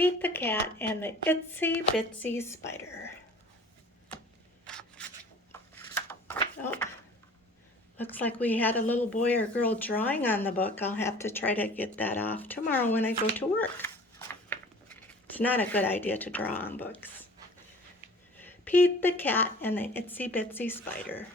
Pete the cat and the Itsy Bitsy spider. Oh, looks like we had a little boy or girl drawing on the book. I'll have to try to get that off tomorrow when I go to work. It's not a good idea to draw on books. Pete the cat and the Itsy Bitsy spider.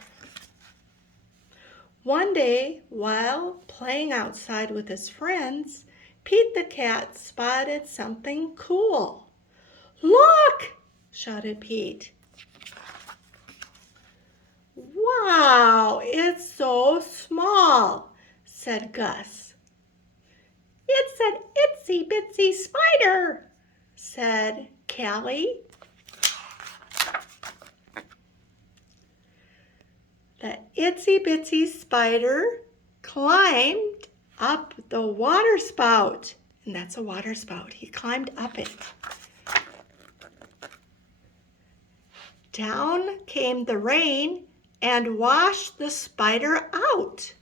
One day, while playing outside with his friends, Pete the cat spotted something cool. "Look!" shouted Pete. "Wow, it's so small," said Gus. "It's an itsy bitsy spider," said Callie. The itsy bitsy spider climbed up the water spout. And that's a water spout. He climbed up it. Down came the rain and washed the spider out.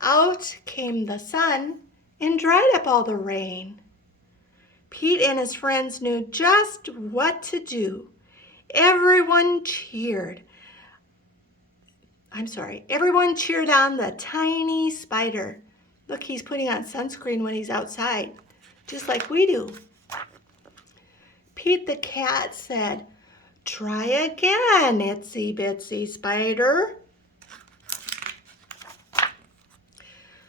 Out came the sun and dried up all the rain. Pete and his friends knew just what to do. Everyone cheered on the tiny spider. Look, he's putting on sunscreen when he's outside, just like we do. Pete the cat said, "Try again, itsy bitsy spider."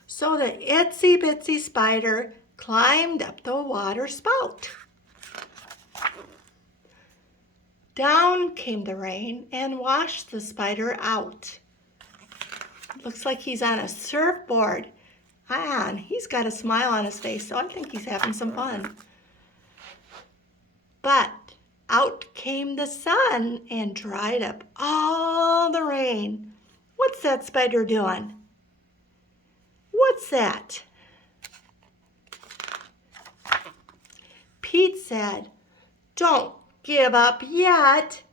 So the itsy bitsy spider climbed up the water spout. Down came the rain and washed the spider out. Looks like he's on a surfboard. And he's got a smile on his face, so I think he's having some fun. But out came the sun and dried up all the rain. What's that spider doing? What's that? Pete said, "Don't give up yet."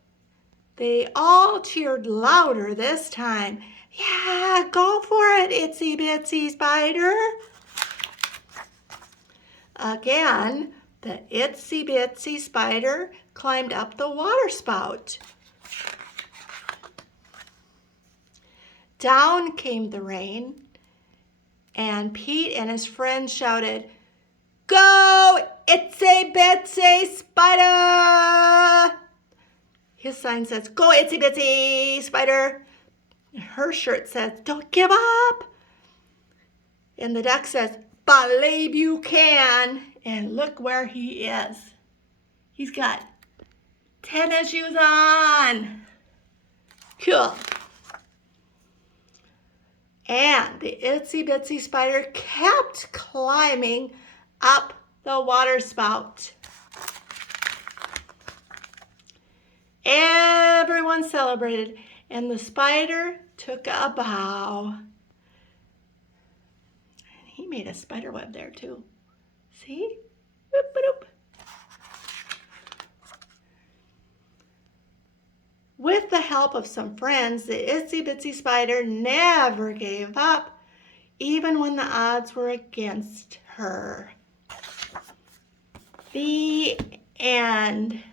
They all cheered louder this time. "Yeah, go for it, itsy bitsy spider." Again, the itsy bitsy spider climbed up the water spout. Down came the rain, and Pete and his friends shouted, "Go, itsy bitsy spider!" His sign says, "Go, itsy bitsy spider." Her shirt says, "Don't give up." And the duck says, "Believe you can." And look where he is. He's got tennis shoes on. Cool. And the itsy bitsy spider kept climbing up the water spout. Everyone celebrated, and the spider took a bow. And he made a spider web there too. See? Boop-a-doop. With the help of some friends, the itsy bitsy spider never gave up, even when the odds were against her. The end.